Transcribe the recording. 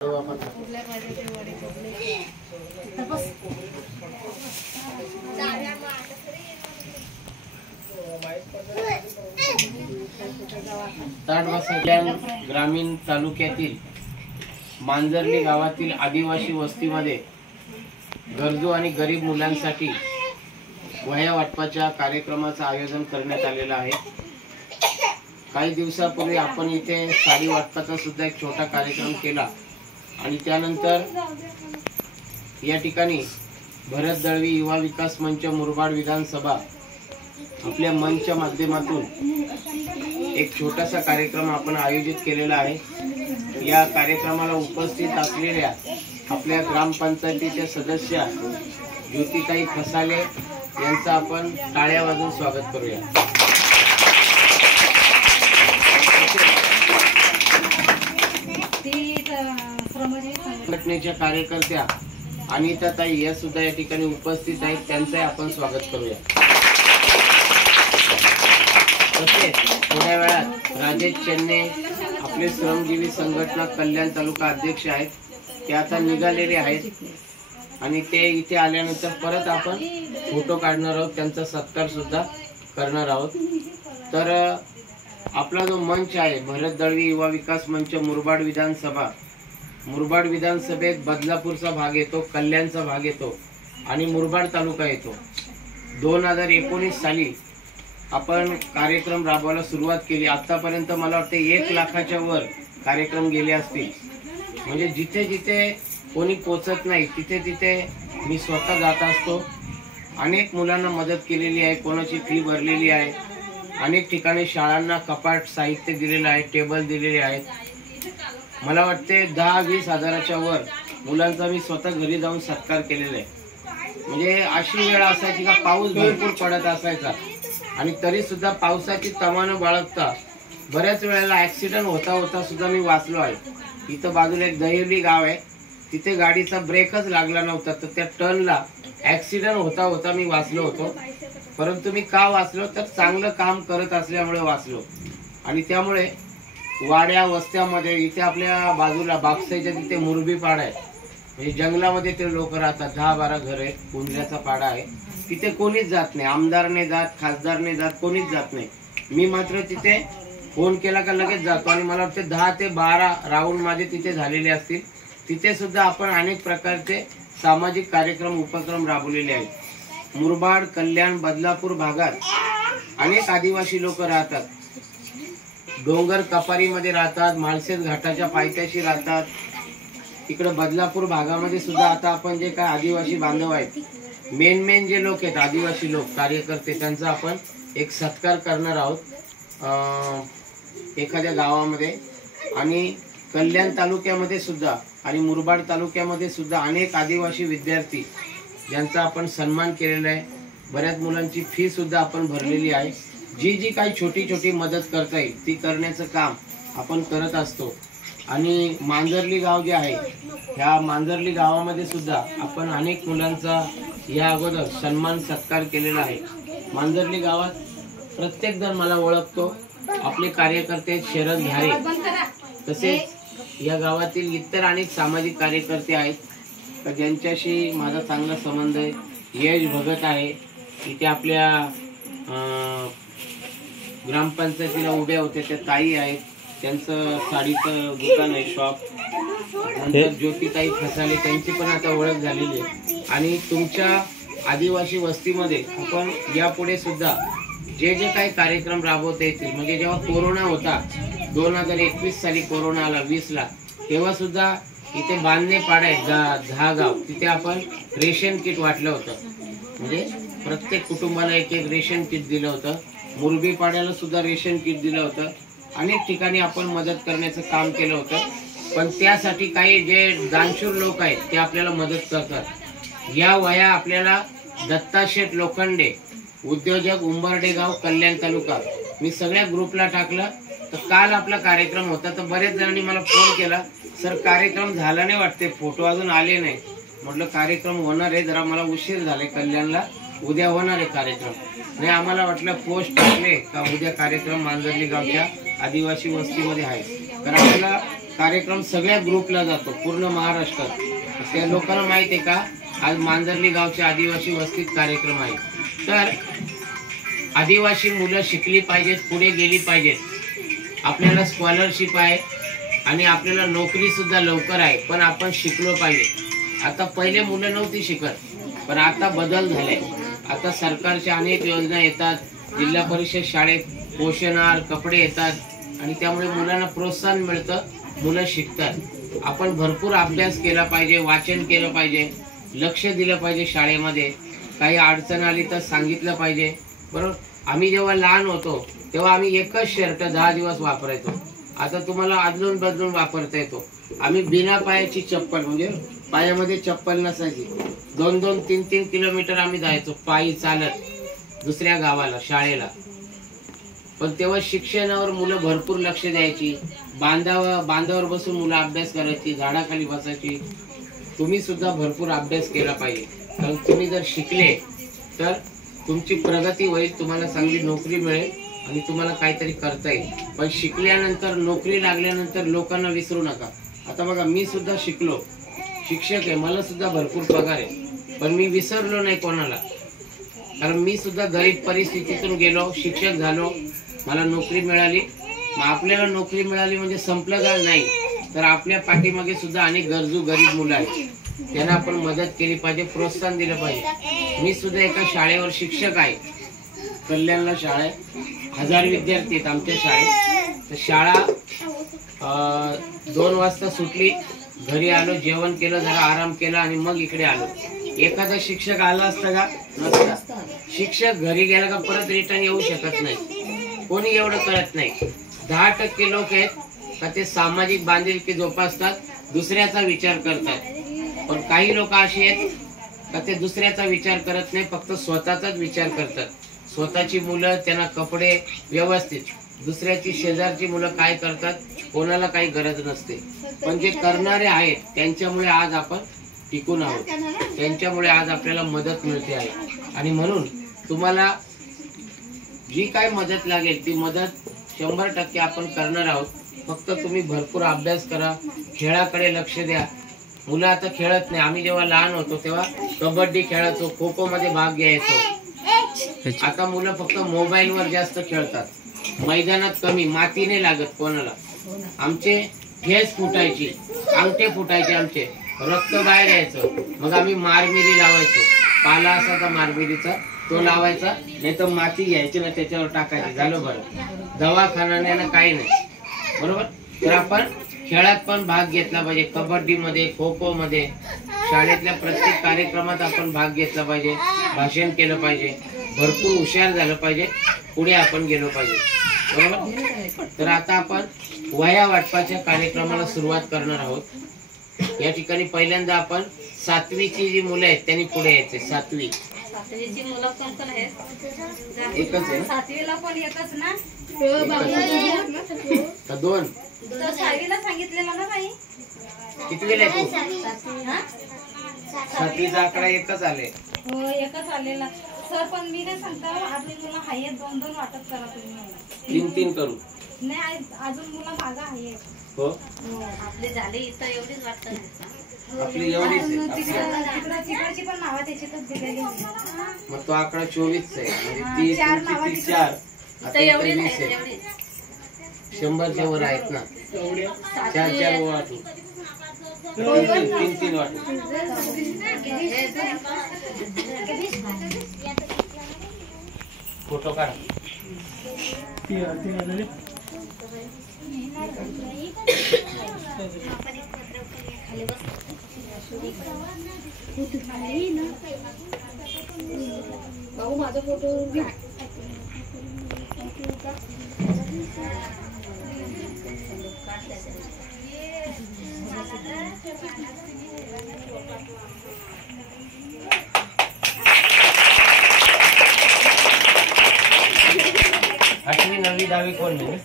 ग्रामीण तालुक्यातील मांजर्ली गावातील आदिवासी वस्तीमध्ये गरजू आणि गरीब मुलांसाठी वह्या वाटपाच्या कार्यक्रमाचं आयोजन करण्यात आलेलं आहे। काही दिवसापूर्वी आपण इथे साडी वाटपाचा सुद्धा एक छोटा कार्यक्रम केला आणि त्यानंतर या ठिकाणी भरत दळवी युवा विकास मंच मुरबाड विधानसभा आपल्या मंचच्या माध्यमातून एक छोटासा कार्यक्रम आपण आयोजित केलेला आहे। या कार्यक्रमाला उपस्थित असलेल्या आपल्या ग्रामपंचायतीच्या सदस्य ज्योतिताई खसाले यांचं आपण टाळ्या वाजवून स्वागत करूया। संघटनेच्या कार्यकर्त्या अनिताताई या सुद्धा या ठिकाणी उपस्थित आहेत, त्यांचं आपण स्वागत करूया। तसेच थोड्या वेळात राजेश चेन्ने आपले श्रमजीवी संघटना कल्याण तालुका अध्यक्ष आहेत, ते आता निघालेले आहेत आणि ते इथे आल्यानंतर परत आपण फोटो काढणार आहोत, त्यांचा सत्कार सुद्धा करणार आहोत। तर आपला जो मंच आहे भरत दळवी युवा विकास मंच मुरबाड विधानसभेत बदलापूरचा भाग येतो, कल्याणचा भाग येतो आणि मुरबाड तालुका येतो। 2019 साली आपण कार्यक्रम राबवायला सुरुवात केली। आतापर्यंत मला वाटते 1 लाखाच्या वर कार्यक्रम गेले असतील। म्हणजे जिथे जिथे कोणी पोचत नाही तिथे तिथे मी स्वतः जात असतो। अनेक मुलांना मदत केलेली आहे, कोणाची फी भरलेली आहे, अनेक ठिकाणी शाळांना कपाट साहित्य दिलेलं आहे, टेबल दिलेले आहेत। मला वाटते 10-20 हजाराच्या वर मुलांचा मी स्वतः घरी जाऊन सत्कार केलेला आहे। म्हणजे अशी वेळ असायची का पाऊस भरपूर पडत असायचा आणि तरी सुद्धा पावसाची तमान बाळगता बऱ्याच वेळेला ऍक्सिडेंट होता सुद्धा मी वाचलो आहे। इथं बाजूला एक दहिवली गाव आहे, तिथे गाडीचा ब्रेकच लागला नव्हता, तर त्या टर्नला ऍक्सिडेंट होता मी वाचलो होतो। परंतु मी का वाचलो तर चांगलं काम करत असल्यामुळे वाचलो। आणि त्यामुळे वाड्या वस्त्यामध्ये इथे आपल्या बाजूला बागसाईच्या तिथे मुरबी पाडा आहे, म्हणजे जंगलामध्ये ते लोक राहतात, 10-12 घर आहे, कुंजऱ्याचा पाडा आहे, तिथे कोणीच जात नाही, आमदारने जात, खासदारने जात, कोणीच जात नाही। मी मात्र तिथे फोन केला का लगेच जातो आणि मला वाटते 10 ते 12 राऊंड माझे तिथे झालेले असतील। तिथे सुद्धा आपण अनेक प्रकारचे सामाजिक कार्यक्रम उपक्रम राबवलेले आहेत। मुरबाड, कल्याण, बदलापूर भागात अनेक आदिवासी लोक राहतात, डोंगर कपारीमध्ये राहतात, माळशेज घाटाच्या पायथ्याशी राहतात। तिकडे बदलापूर भागामध्ये सुद्धा आता आपण जे काय आदिवासी बांधव आहेत, मेन जे लोक आहेत आदिवासी लोक कार्यकर्ते, त्यांचा आपण एक सत्कार करणार आहोत एखाद्या गावामध्ये। आणि कल्याण तालुक्यामध्ये सुद्धा आणि मुरबाड तालुक्यामध्ये सुद्धा अनेक आदिवासी विद्यार्थी ज्यांचा आपण सन्मान केलेला आहे। बऱ्याच मुलांची फी सुद्धा आपण भरलेली आहे। जी काही छोटी मदत करता येईल ती करण्याचं काम आपण करत असतो। आणि मांजर्ली गाव जे आहे, ह्या मांजर्ली गावामध्ये सुद्धा आपण अनेक मुलांचा या अगोदर सन्मान सत्कार केलेला आहे। मांजर्ली गावात प्रत्येक जण मला ओळखतो, आपले कार्यकर्ते शरद घारे, तसेच या गावातील इतर अनेक सामाजिक कार्यकर्ते आहेत ज्यांच्याशी माझा चांगला संबंध आहे। यश भगत आहे, इथे आपल्या ग्रामपंचायतीला उभ्या होत्या त्या ताई आहेत, त्यांचं साडीचं दुकान आहे, शॉप। नंतर ज्योतिताई खसाले, त्यांची पण आता ओळख झालेली आहे। आणि तुमच्या आदिवासी वस्तीमध्ये आपण यापुढे सुद्धा जे काही कार्यक्रम राबवता येतील, म्हणजे जेव्हा कोरोना होता 2021 साली कोरोना आला 20ला, तेव्हा सुद्धा इथे बांधणे पाडा आहे 10 गाव, तिथे आपण रेशन किट वाटलं होतं, म्हणजे प्रत्येक कुटुंबाला एक रेशन किट दिलं होतं। मुरबी पाड्याला सुद्धा रेशन किट दिलं होतं। अनेक ठिकाणी आपण मदत करण्याचं काम केलं होतं, पण त्यासाठी काही जे दानशूर लोक आहेत ते आपल्याला मदत करतात। या वह्या आपल्याला दत्ताशेठ लोखंडे, उद्योजक, उंबर्डे गाव, कल्याण तालुका, मी सगळ्या ग्रुपला टाकलं। तर काल आपला कार्यक्रम होता, तर बरेच जणांनी मला फोन केला, सर कार्यक्रम झाला नाही वाटते, फोटो अजून आले नाही। म्हटलं कार्यक्रम होणार आहे, जरा मला उशीर झाले, कल्याणला उद्या होणार आहे कार्यक्रम। नाही, आम्हाला वाटलं पोस्ट टाकले का उद्या कार्यक्रम मांजर्ली गावच्या आदिवासी वस्तीमध्ये आहे, तर आपल्याला कार्यक्रम सगळ्या ग्रुपला जातो पूर्ण महाराष्ट्रात. त्या लोकांना माहिती आहे का आज मांजर्ली गावच्या आदिवासी वस्तीत कार्यक्रम आहे. तर आदिवासी मुलं शिकली पाहिजेत, पुढे गेली पाहिजेत. आपल्याला स्कॉलरशिप आहे आणि आपल्याला नोकरी सुद्धा लवकर आहे, पण आपण शिकलो पाहिजे. आता पहिले मुलं नव्हती शिकत, पण आता बदल झालाय. आता सरकारच्या अनेक योजना येतात, जिल्हा परिषद शाळेत पोषण आहार कपडे येतात आणि त्यामुळे मुलांना प्रोत्साहन मिळतं, मुलं शिकतात. आपण भरपूर अभ्यास केला पाहिजे, वाचन केलं पाहिजे, लक्ष दिलं पाहिजे शाळेमध्ये. काही अडचण आली तर सांगितलं पाहिजे, बरोबर. आम्ही जेव्हा लहान होतो तेव्हा आम्ही एकच शर्ट 10 दिवस वापरायचो. आता तुम्हाला अदलून बदलून वापरता येतो. आम्ही बिना पायाची चप्पल, म्हणजे पायामध्ये चप्पल नसायची, 2-2, 3-3 किलोमीटर आम्ही जायचो पायी चालत दुसऱ्या गावाला शाळेला. पण तेव्हा शिक्षणावर मुलं भरपूर लक्ष द्यायची. बांधावर बसून मुलं अभ्यास करायची, झाडाखाली बसायची. तुम्ही सुद्धा भरपूर अभ्यास केला पाहिजे, कारण तुम्ही जर शिकले तर तुमची प्रगती होईल, तुम्हाला चांगली नोकरी मिळेल आणि तुम्हाला काहीतरी करता येईल. पण शिकल्यानंतर, नोकरी लागल्यानंतर लोकांना विसरू नका. आता बघा, मी सुद्धा शिकलो, शिक्षक आहे, मला सुद्धा भरपूर पगार आहे, पण मी विसरलो नाही कोणाला. कारण मी सुद्धा गरीब परिस्थितीतून गेलो, शिक्षक झालो, मला नोकरी मिळाली. मग आपल्याला नोकरी मिळाली म्हणजे संपलं का? नाही. तर आपल्या पाठीमागे सुद्धा अनेक गरजू गरीब मुलं आहेत, त्यांना आपण मदत केली पाहिजे, प्रोत्साहन दिलं पाहिजे. मी सुद्धा एका शाळेवर शिक्षक आहे, कल्याणला शाळा आहे, 1000 विद्यार्थी आहेत आमच्या शाळेत. तर शाळा 2 वाजता सुटली, घरी आलो, जेवण केलं, जरा आराम केला आणि मग इकडे आलो. एखादा शिक्षक आला असता का? नसता. शिक्षक घरी गेला का परत रिटर्न येऊ शकत नाही, कोणी एवढं करत नाही. 10% लोक आहेत का ते सामाजिक बांधिलकी जोपासतात, दुसऱ्याचा विचार करतात. पण काही लोक असे आहेत का ते दुसऱ्याचा विचार करत नाही, फक्त स्वतःचाच विचार करतात. स्वतःची मुलं, त्यांना कपडे व्यवस्थित. दुसऱ्याची शेजारची मुलं काय करतात, कोणाला काही गरज नसते. पण जे करणारे आहेत त्यांच्यामुळे आज आपण टिकून आहोत, त्यांच्यामुळे आज आपल्याला मदत मिळते आहे. आणि म्हणून तुम्हाला जी काय मदत लागेल ती मदत 100% आपण करणार आहोत. फक्त तुम्ही भरपूर अभ्यास करा, खेळाकडे लक्ष द्या. मुलं आता खेळत नाही. आम्ही जेव्हा लहान होतो तेव्हा कबड्डी खेळायचो, खो खो मध्ये भाग घ्यायचो. आता मुलं फक्त मोबाईलवर जास्त खेळतात, मैदानात कमी, मातीने लागत कोणाला. आमचे ठेस फुटायची, अंगठे फुटायचे, आमचे रक्त बाहेर यायचं. मग आम्ही मारमिरी लावायचो, पाला असाचा मारमिरीचा, तो लावायचा, नाही तर माती घ्यायची ना त्याच्यावर टाकायची, झालं बरं. दवाखाना नाही ना, काही नाही, बरोबर. तर आपण खेळात पण भाग घेतला पाहिजे, कबड्डी मध्ये, खो खो मध्ये, शाळेतल्या प्रत्येक कार्यक्रमात आपण भाग घेतला पाहिजे, भाषण केलं पाहिजे, भरपूर हुशार झालं पाहिजे, पुढे आपण गेलो पाहिजे, बरोबर. तर आता आपण वह्या वाटपाच्या कार्यक्रमाला सुरुवात करणार आहोत. या ठिकाणी पहिल्यांदा आपण 7वीची जी मुलं आहेत त्यांनी पुढे यायचे. 7वी मुलं कोण कोण आहेत? एकच आहे ना? 7वीला पण एकच ना? का 2? तर 6वीला सांगितलेलं ना बाई? कितवीला आहे तू? 7वी. 7वीचा आकडा एकच आले. हो, एकच आलेला सर. पण मी नाही सांगता, आपली मुलं आहे 2-2 वाटप करा तुम्ही मला. 3-3 करू. नाही, अजून मुलं मागं आहे. हो, आपले झाले इथं एवढीच वाटतं. आपली एवढीच आहे. तिकडची पण नावं त्याच्यातच दिलेली. मग तो आकडा 24 आहे, म्हणजे 30, 4 आता एवढीच 20 आहे. आहे. 100च्या वर आहेत ना. 4-4 वाटू, 3-3 वाटू. फोटो काढा. भाऊ माझा फोटो घ्या. आठवी 9वी 10वी कोण नाही.